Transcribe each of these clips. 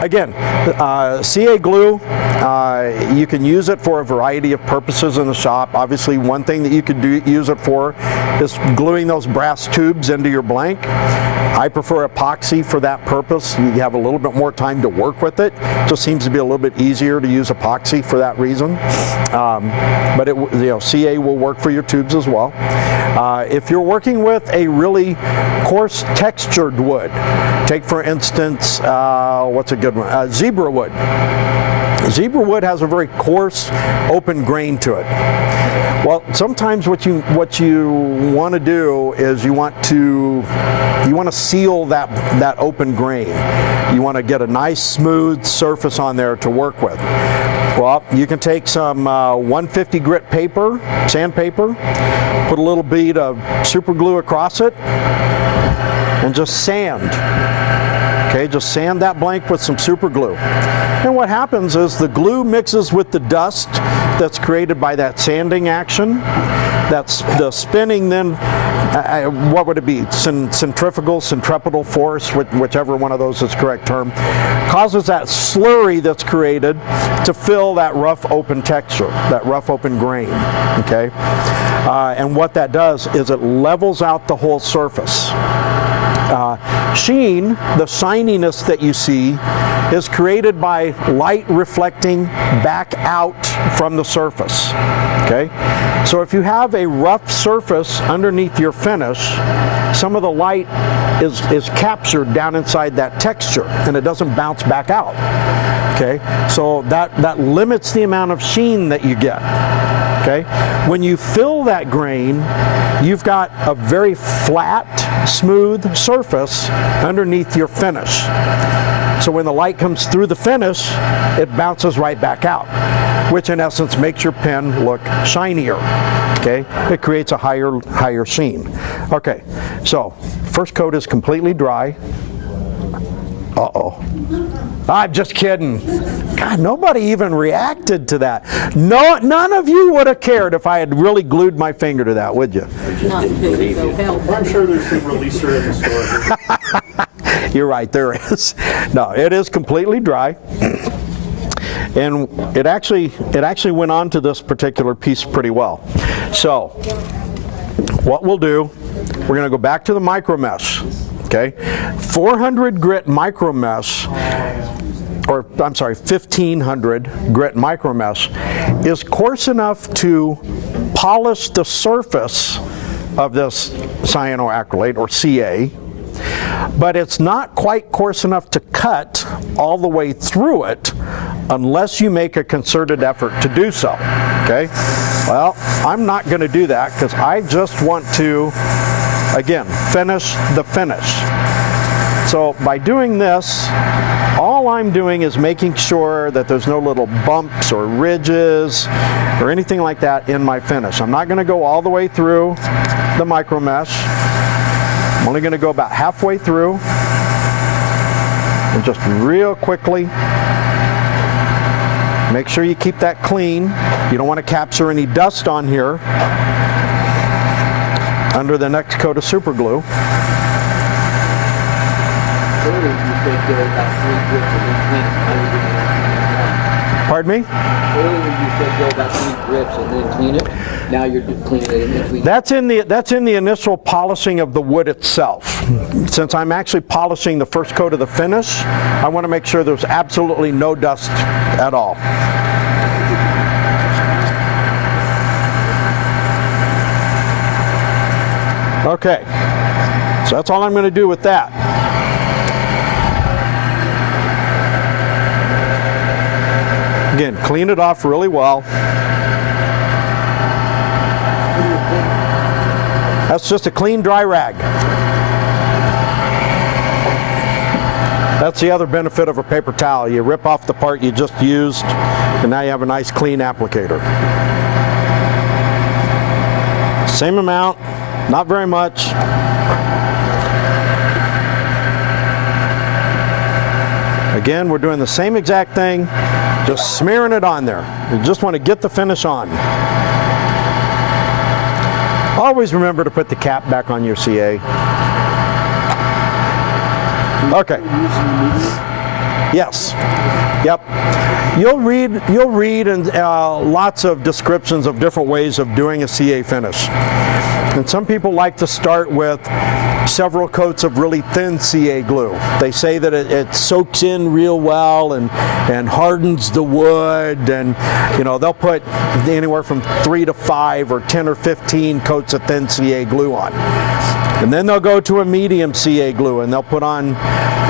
again, CA glue, you can use it for a variety of purposes in the shop. Obviously, one thing that you could use it for is gluing those brass tubes into your blank. I prefer epoxy for that purpose. You have a little bit more time to work with it. Just seems to be a little bit easier to use epoxy for that reason. But CA will work for your tubes as well. If you're working with a really coarse textured wood, take for instance, what's a good one? Zebra wood. Zebra wood has a very coarse, open grain to it. Well, sometimes what you want to do is you want to seal that open grain. You want to get a nice smooth surface on there to work with. Well, you can take some 150 grit paper, sandpaper, put a little bead of super glue across it, and just sand. Okay, just sand that blank with some super glue. And what happens is the glue mixes with the dust that's created by that sanding action. That's the spinning then, what would it be? Centripetal force, whichever one of those is the correct term, causes that slurry that's created to fill that rough open texture, that rough open grain, okay? And what that does is it levels out the whole surface. Sheen, the shininess that you see, is created by light reflecting back out from the surface. Okay? So if you have a rough surface underneath your finish, some of the light is captured down inside that texture and it doesn't bounce back out. Okay? So that limits the amount of sheen that you get. Okay? When you fill that grain, you've got a very flat, smooth surface underneath your finish. So when the light comes through the finish, it bounces right back out, which in essence makes your pen look shinier. Okay? It creates a higher sheen. Okay, so first coat is completely dry. Uh-oh. I'm just kidding. God, nobody even reacted to that. No, none of you would have cared if I had really glued my finger to that, would you? I'm sure there's some releaser in the store. You're right, there is. No, it is completely dry. And it actually went on to this particular piece pretty well. So, what we'll do, we're going to go back to the micro mesh. Okay, 400 grit micro mesh, or I'm sorry, 1500 grit micro mesh is coarse enough to polish the surface of this cyanoacrylate, or CA, but it's not quite coarse enough to cut all the way through it unless you make a concerted effort to do so. Okay, well, I'm not going to do that because I just want to, again, finish the finish. So by doing this, all I'm doing is making sure that there's no little bumps or ridges or anything like that in my finish. I'm not going to go all the way through the micro mesh. I'm only going to go about halfway through and just real quickly make sure you keep that clean. You don't want to capture any dust on here under the next coat of super glue. Pardon me? Earlier you said go about 3 grips and then clean it. Now you're cleaning it in between. That's in the initial polishing of the wood itself. Since I'm actually polishing the first coat of the finish, I want to make sure there's absolutely no dust at all. Okay, so that's all I'm going to do with that. Again, clean it off really well. That's just a clean, dry rag. That's the other benefit of a paper towel. You rip off the part you just used, and now you have a nice, clean applicator. Same amount. Not very much. Again, we're doing the same exact thing, just smearing it on there. You just want to get the finish on. Always remember to put the cap back on your CA. Okay. Yes. Yep. You'll read and lots of descriptions of different ways of doing a CA finish. And some people like to start with several coats of really thin CA glue. They say that it soaks in real well and hardens the wood, and they'll put anywhere from 3 to 5 or 10 or 15 coats of thin CA glue on. And then they'll go to a medium CA glue and they'll put on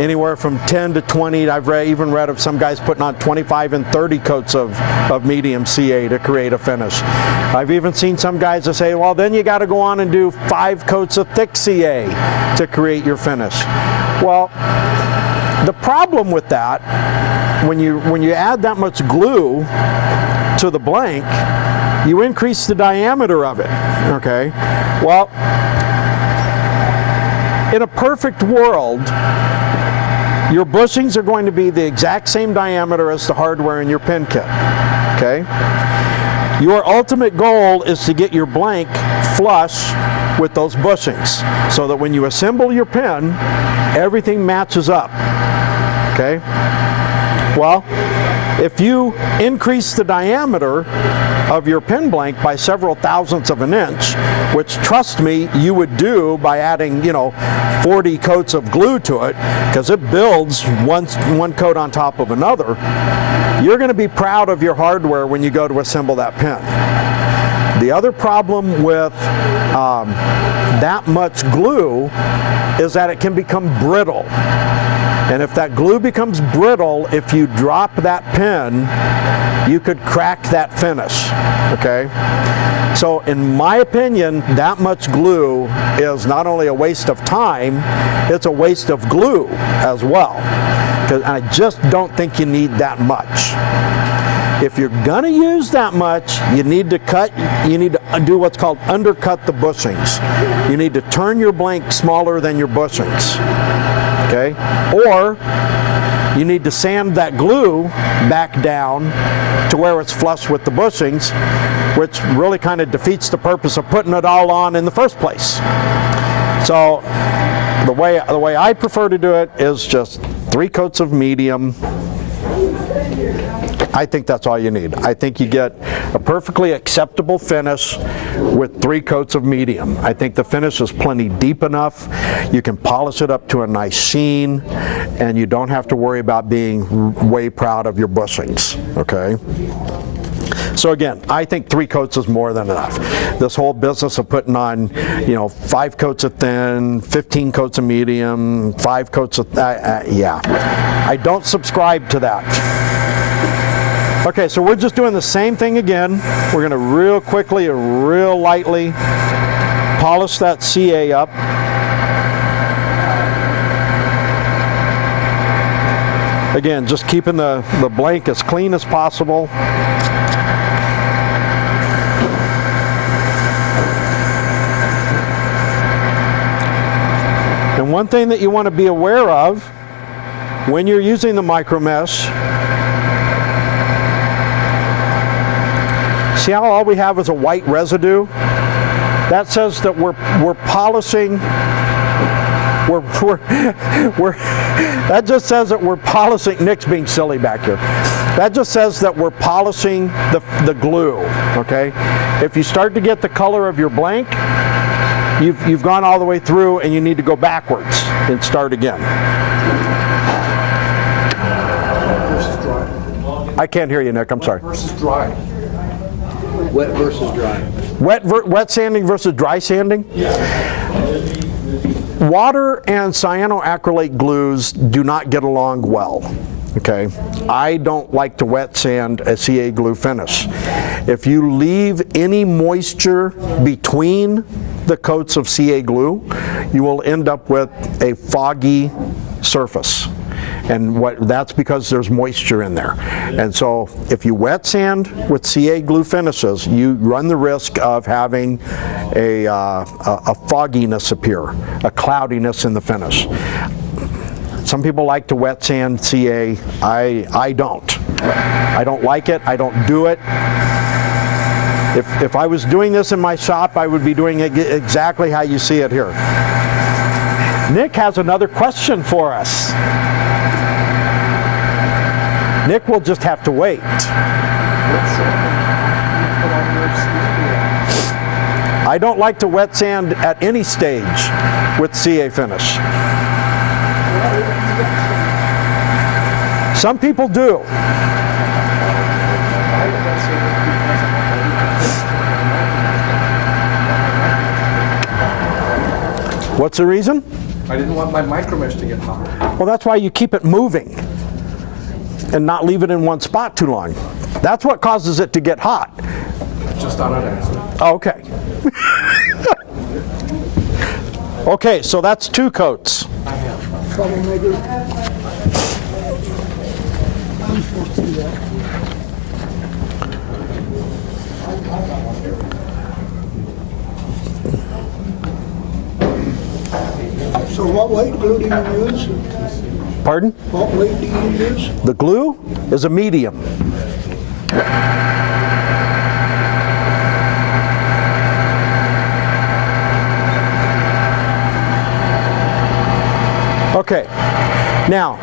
anywhere from 10 to 20. I've even read of some guys putting on 25 and 30 coats of medium CA to create a finish. I've even seen some guys that say, well, then you got to go on and do 5 coats of thick CA to create your finish. Well, the problem with that, when you add that much glue to the blank, you increase the diameter of it. Okay? Well, in a perfect world, your bushings are going to be the exact same diameter as the hardware in your pin kit. Okay? Your ultimate goal is to get your blank flush with those bushings so that when you assemble your pin, everything matches up. Okay? Well, if you increase the diameter of your pin blank by several thousandths of an inch, which, trust me, you would do by adding 40 coats of glue to it, because it builds one coat on top of another, you're going to be proud of your hardware when you go to assemble that pin. The other problem with that much glue is that it can become brittle. And if that glue becomes brittle, if you drop that pin, you could crack that finish. Okay? So in my opinion, that much glue is not only a waste of time, it's a waste of glue as well. And I just don't think you need that much. If you're gonna use that much, you need to do what's called undercut the bushings. You need to turn your blank smaller than your bushings. Okay? Or you need to sand that glue back down to where it's flush with the bushings, which really kind of defeats the purpose of putting it all on in the first place. So the way I prefer to do it is just 3 coats of medium. I think that's all you need. I think you get a perfectly acceptable finish with 3 coats of medium. I think the finish is plenty deep enough. You can polish it up to a nice sheen, and you don't have to worry about being way proud of your bushings. Okay? So again, I think 3 coats is more than enough. This whole business of putting on, 5 coats of thin, 15 coats of medium, 5 coats of, yeah. I don't subscribe to that. Okay, so we're just doing the same thing again. We're going to real quickly and real lightly polish that CA up. Again, just keeping the blank as clean as possible. And one thing that you want to be aware of when you're using the micro mesh, see how all we have is a white residue? That says that we're polishing. That just says that we're polishing. Nick's being silly back here. That just says that we're polishing the glue. Okay. If you start to get the color of your blank, you've gone all the way through, and you need to go backwards and start again. I can't hear you, Nick. I'm sorry. Versus dry. Wet versus dry. Wet sanding versus dry sanding? Water and cyanoacrylate glues do not get along well. Okay, I don't like to wet sand a CA glue finish. If you leave any moisture between the coats of CA glue, you will end up with a foggy surface. And that's because there's moisture in there. And so if you wet sand with CA glue finishes, you run the risk of having a fogginess appear, a cloudiness in the finish. Some people like to wet sand CA. I don't. I don't like it. I don't do it. If I was doing this in my shop, I would be doing it exactly how you see it here. Nick has another question for us. Nick will just have to wait. I don't like to wet sand at any stage with CA finish. Some people do. What's the reason? I didn't want my micro mesh to get hot. Well, that's why you keep it moving and not leave it in one spot too long. That's what causes it to get hot. Just on an accident. Okay. Okay, so that's 2 coats. So what weight glue do you use? Pardon? What weight do you use? The glue is a medium. Okay, now,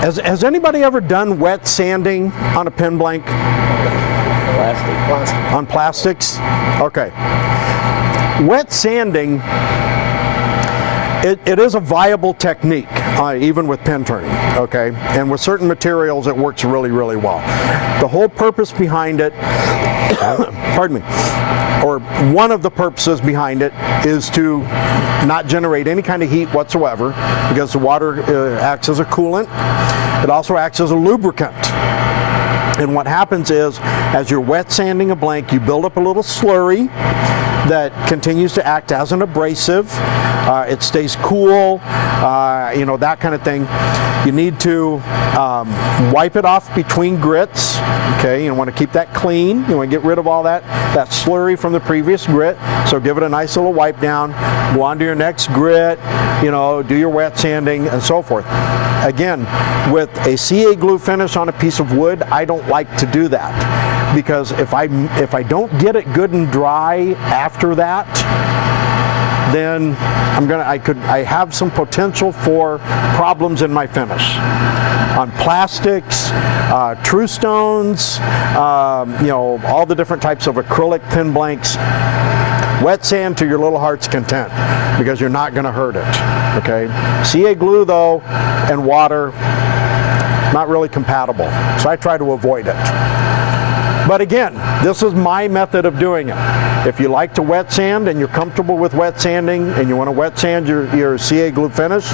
has anybody ever done wet sanding on a pen blank? Plastic. On plastics? Okay. Wet sanding, it is a viable technique, even with pen turning, okay? And with certain materials, it works really, really well. The whole purpose behind it, pardon me, or one of the purposes behind it is to not generate any kind of heat whatsoever, because the water acts as a coolant. It also acts as a lubricant. And what happens is, as you're wet sanding a blank, you build up a little slurry that continues to act as an abrasive. It stays cool, you know, that kind of thing. You need to wipe it off between grits. Okay, you want to keep that clean. You want to get rid of all that slurry from the previous grit. So give it a nice little wipe down. Go on to your next grit. You know, do your wet sanding and so forth. Again, with a CA glue finish on a piece of wood, I don't like to do that, because if I don't get it good and dry after that, then I have some potential for problems in my finish. On plastics, true stones, you know, all the different types of acrylic pen blanks, wet sand to your little heart's content, because you're not going to hurt it. Okay, CA glue though and water, not really compatible, so I try to avoid it. But again, this is my method of doing it. If you like to wet sand and you're comfortable with wet sanding and you want to wet sand your CA glue finish,